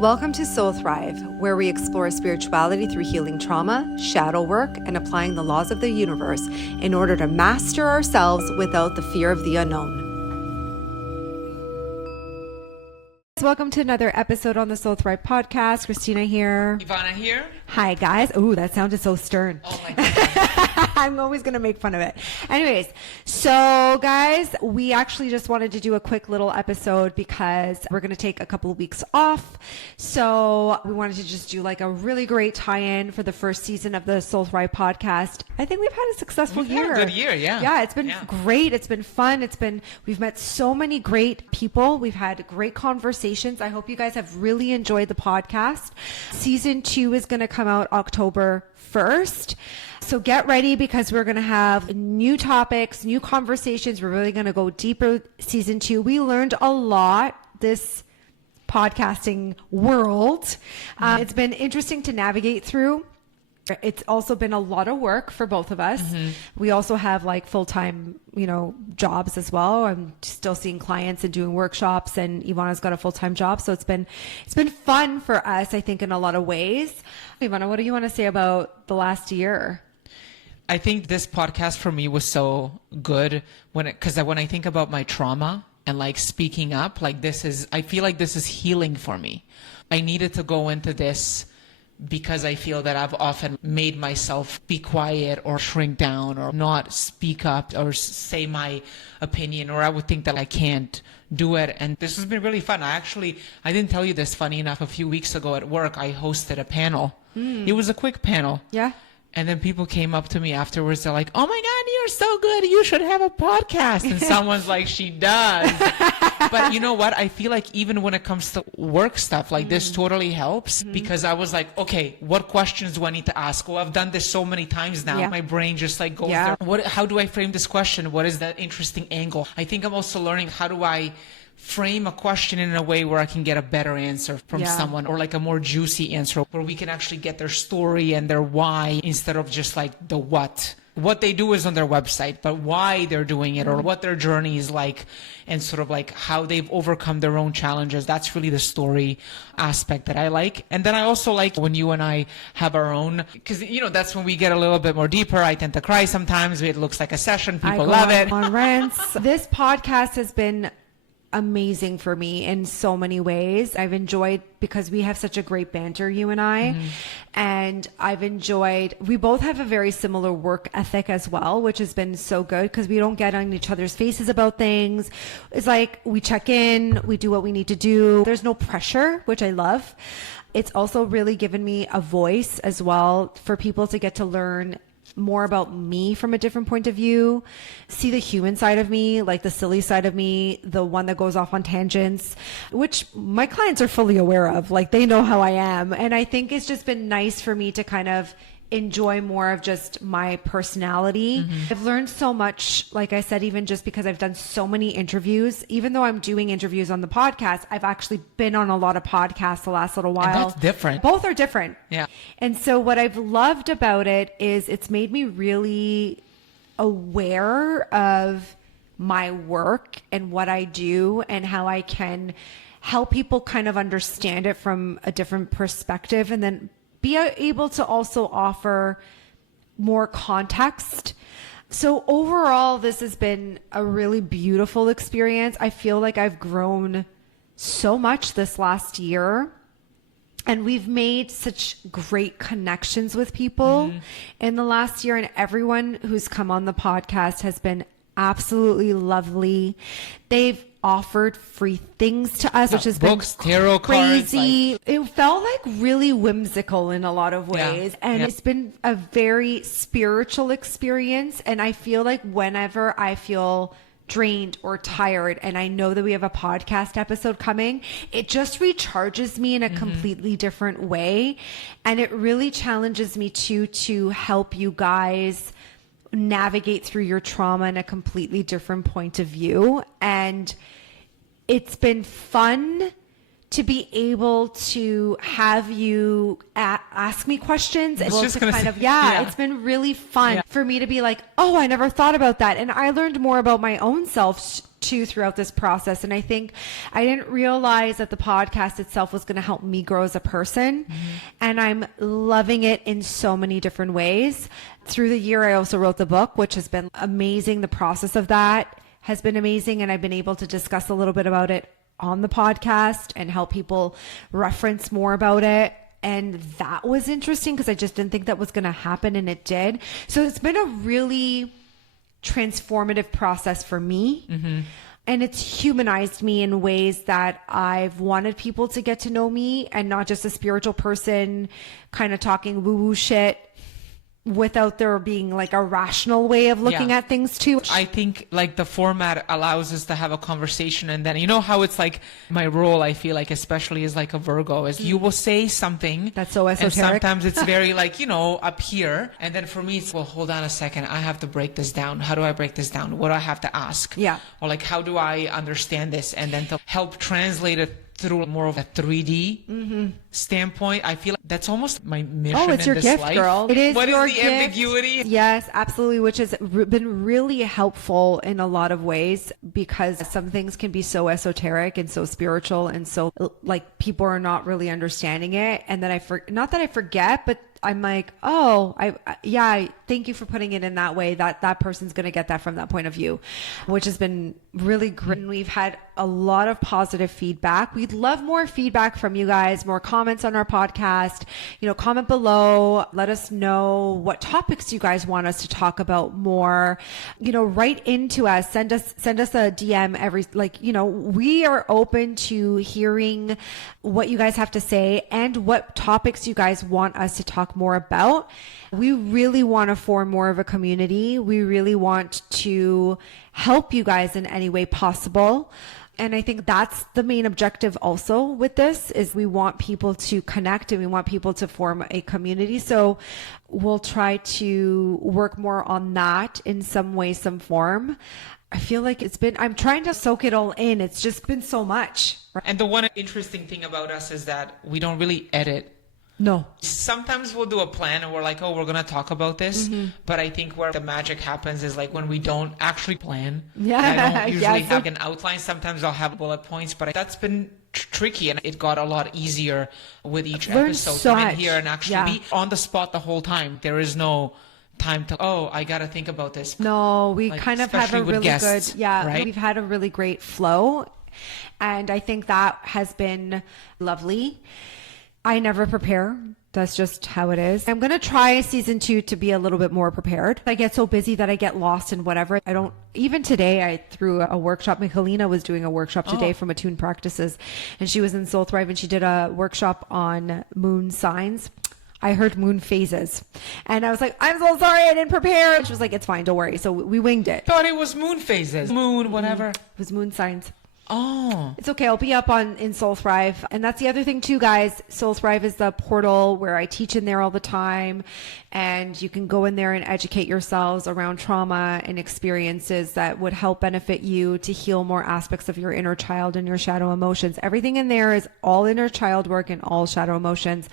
Welcome to Soul Thrive, where we explore spirituality through healing trauma, shadow work, and applying the laws of the universe in order to master ourselves without the fear of the unknown. Welcome to another episode on the Soul Thrive podcast. Christina here. Ivana here. Hi, guys. Ooh, that sounded so stern. Oh my God. I'm always going to make fun of it. Anyways, so guys, we actually just wanted to do a quick little episode because we're going to take a couple of weeks off. So we wanted to just do like a really great tie-in for the first season of the Soul Thrive podcast. I think we've had a successful year. Had a good year, yeah. Yeah, it's been great. It's been fun. We've met so many great people. We've had great conversations. I hope you guys have really enjoyed the podcast. Season 2 is going to come out October 1st. So get ready because we're going to have new topics, new conversations. We're really going to go deeper. Season 2, we learned a lot this podcasting world. It's been interesting to navigate through. It's also been a lot of work for both of us. Mm-hmm. We also have like full-time, jobs as well. I'm still seeing clients and doing workshops, and Ivana's got a full-time job. So it's been fun for us, I think, in a lot of ways. Ivana, what do you want to say about the last year? I think this podcast for me was so good because when I think about my trauma and like speaking up, I feel like this is healing for me. I needed to go into this because I feel that I've often made myself be quiet or shrink down or not speak up or say my opinion, or I would think that I can't do it. And this has been really fun. I didn't tell you this, funny enough, a few weeks ago at work, I hosted a panel. It was a quick panel. Yeah. And then people came up to me afterwards. They're like, "Oh my God, you're so good. You should have a podcast." And someone's like, "She does." But you know what? I feel like even when it comes to work stuff, like this totally helps because I was like, okay, what questions do I need to ask? Oh, I've done this so many times now. Yeah. My brain just like goes there. How do I frame this question? What is that interesting angle? I think I'm also learning how do I frame a question in a way where I can get a better answer from someone, or like a more juicy answer where we can actually get their story and their why instead of just like the what. What they do is on their website, but why they're doing it or what their journey is like and sort of like how they've overcome their own challenges. That's really the story aspect that I like. And then I also like when you and I have our own, because, that's when we get a little bit more deeper. I tend to cry sometimes. It looks like a session. People love it. On rants. This podcast has been amazing for me in so many ways. I've enjoyed because we have such a great banter, you and I, and we both have a very similar work ethic as well, which has been so good because we don't get on each other's faces about things. It's like we check in, we do what we need to do. There's no pressure, which I love. It's also really given me a voice as well for people to get to learn more about me from a different point of view, see the human side of me, like the silly side of me, the one that goes off on tangents, which my clients are fully aware of. Like they know how I am. And I think it's just been nice for me to kind of enjoy more of just my personality. I've learned so much, like I said, even just because I've done so many interviews. Even though I'm doing interviews on the podcast, I've actually been on a lot of podcasts the last little while. And that's different. Both are different. Yeah. And so what I've loved about it is it's made me really aware of my work and what I do and how I can help people kind of understand it from a different perspective, and then be able to also offer more context. So overall, this has been a really beautiful experience. I feel like I've grown so much this last year, and we've made such great connections with people in the last year, and everyone who's come on the podcast has been absolutely lovely. They've offered free things to us, which has books, been tarot crazy. Cards, it felt like really whimsical in a lot of ways. And it's been a very spiritual experience. And I feel like whenever I feel drained or tired and I know that we have a podcast episode coming, it just recharges me in a completely different way. And it really challenges me to help you guys navigate through your trauma in a completely different point of view. And it's been fun to be able to have you ask me questions and to kind of, it's been really fun for me to be like, oh, I never thought about that. And I learned more about my own self too throughout this process. And I think I didn't realize that the podcast itself was going to help me grow as a person. And I'm loving it in so many different ways. Through the year, I also wrote the book, which has been amazing. The process of that has been amazing. And I've been able to discuss a little bit about it on the podcast and help people reference more about it. And that was interesting because I just didn't think that was going to happen, and it did. So it's been a really transformative process for me. And it's humanized me in ways that I've wanted people to get to know me, and not just a spiritual person kind of talking woo-woo shit without there being like a rational way of looking at things too. I think like the format allows us to have a conversation, and then you know how it's like my role, I feel like, especially as like a Virgo, is you will say something that's so esoteric, and sometimes it's very like, you know, up here, and then for me it's, well, hold on a second, I have to break this down. How do I break this down? What do I have to ask? Yeah. Or like, how do I understand this? And then to help translate it through more of a 3D standpoint. I feel like that's almost my mission. Oh, it's in your this gift, life. girl. It is What your is the gift. ambiguity? Yes, absolutely, which has been really helpful in a lot of ways, because some things can be so esoteric and so spiritual, and so like people are not really understanding it. And then not that I forget, but I'm like, oh, thank you for putting it in that way, that person's going to get that from that point of view, which has been really great. And we've had a lot of positive feedback. We'd love more feedback from you guys, more comments on our podcast. You know, comment below, let us know what topics you guys want us to talk about more. You know, write into us, send us a DM we are open to hearing what you guys have to say and what topics you guys want us to talk more about. We really want to form more of a community. We really want to help you guys in any way possible. And I think that's the main objective also with this, is we want people to connect and we want people to form a community. So we'll try to work more on that in some way, some form. I feel like I'm trying to soak it all in. It's just been so much. And the one interesting thing about us is that we don't really edit. No. Sometimes we'll do a plan and we're like, oh, we're going to talk about this. But I think where the magic happens is like when we don't actually plan. Yeah. And I don't usually have an outline. Sometimes I'll have bullet points, but that's been tricky, and it got a lot easier with each episode. So Come in much. here and actually be on the spot the whole time. There is no time to, I got to think about this. No, we like, kind of have a really guests, good, right? We've had a really great flow, and I think that has been lovely. I never prepare. That's just how it is. I'm going to try season 2 to be a little bit more prepared. I get so busy that I get lost in whatever. Even today, I threw a workshop. Michalina was doing a workshop today from Attune Practices, and she was in Soul Thrive, and she did a workshop on moon signs. I heard moon phases, and I was like, I'm so sorry, I didn't prepare. She was like, it's fine, don't worry. So we winged it. Thought it was moon phases. Moon, whatever. It was moon signs. Oh, it's okay. I'll be up in Soul Thrive. And that's the other thing too, guys. Soul Thrive is the portal where I teach in there all the time. And you can go in there and educate yourselves around trauma and experiences that would help benefit you to heal more aspects of your inner child and your shadow emotions. Everything in there is all inner child work and all shadow emotions.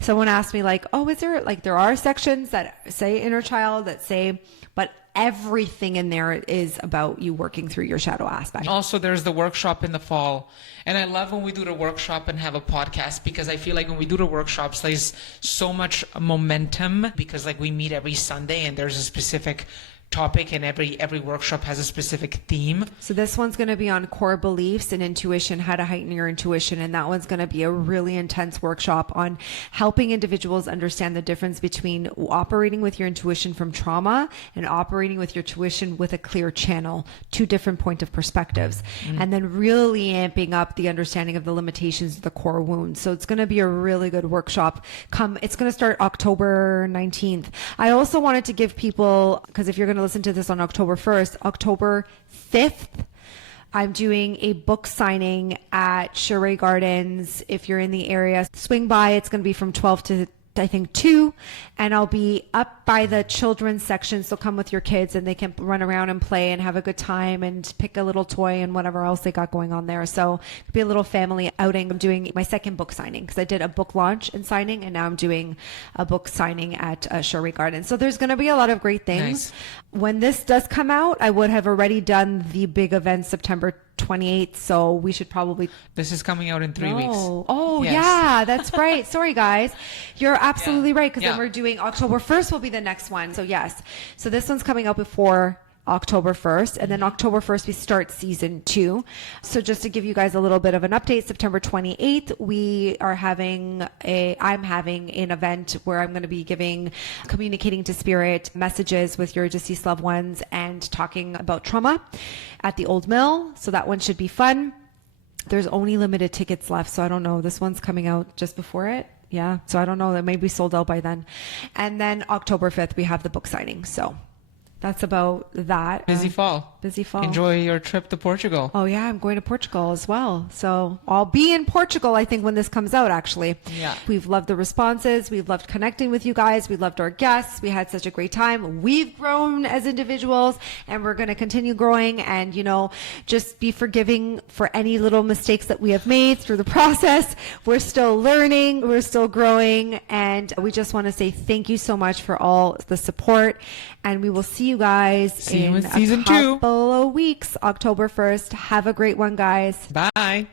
Someone asked me like, oh, is there, like, there are sections that say inner child, that say, but everything in there is about you working through your shadow aspect. Also, there's the workshop in the fall. And I love when we do the workshop and have a podcast, because I feel like when we do the workshops, there's so much momentum, because like we meet every Sunday and there's a specific topic, and every workshop has a specific theme. So this one's going to be on core beliefs and intuition, how to heighten your intuition, and that one's going to be a really intense workshop on helping individuals understand the difference between operating with your intuition from trauma and operating with your intuition with a clear channel, 2 different point of perspectives, and then really amping up the understanding of the limitations of the core wounds. So it's going to be a really good workshop. It's going to start October 19th. I also wanted to give people, because if you're going to listen to this on October 1st, October 5th, I'm doing a book signing at Charest Gardens. If you're in the area, swing by. It's going to be from 12 to I think 2, and I'll be up by the children's section. So come with your kids and they can run around and play and have a good time and pick a little toy and whatever else they got going on there. So it could be a little family outing. I'm doing my second book signing because I did a book launch and signing, and now I'm doing a book signing at Sherry Garden. So there's going to be a lot of great things. Nice. When this does come out, I would have already done the big event September 28th. So we should probably. This is coming out in 3 weeks. Oh, Yes. yeah, that's right. Sorry, guys. You're absolutely right. Because Yeah. then we're doing October 1st will be the next one. So yes. So this one's coming out before October 1st, and then October 1st we start season 2. So just to give you guys a little bit of an update, September 28th I'm having an event where I'm going to be communicating to spirit messages with your deceased loved ones and talking about trauma at the Old Mill. So that one should be fun. There's only limited tickets left, so I don't know. This one's coming out just before it. Yeah, so I don't know. That may be sold out by then. And then October 5th we have the book signing. So that's about that. Busy fall. Busy fall. Enjoy your trip to Portugal. Oh yeah, I'm going to Portugal as well. So I'll be in Portugal, I think, when this comes out, actually. Yeah. We've loved the responses. We've loved connecting with you guys. We loved our guests. We had such a great time. We've grown as individuals, and we're going to continue growing, and, just be forgiving for any little mistakes that we have made through the process. We're still learning. We're still growing. And we just want to say thank you so much for all the support. And we will see you guys See you in in season a 2. couple of weeks, October 1st. Have a great one, guys. Bye.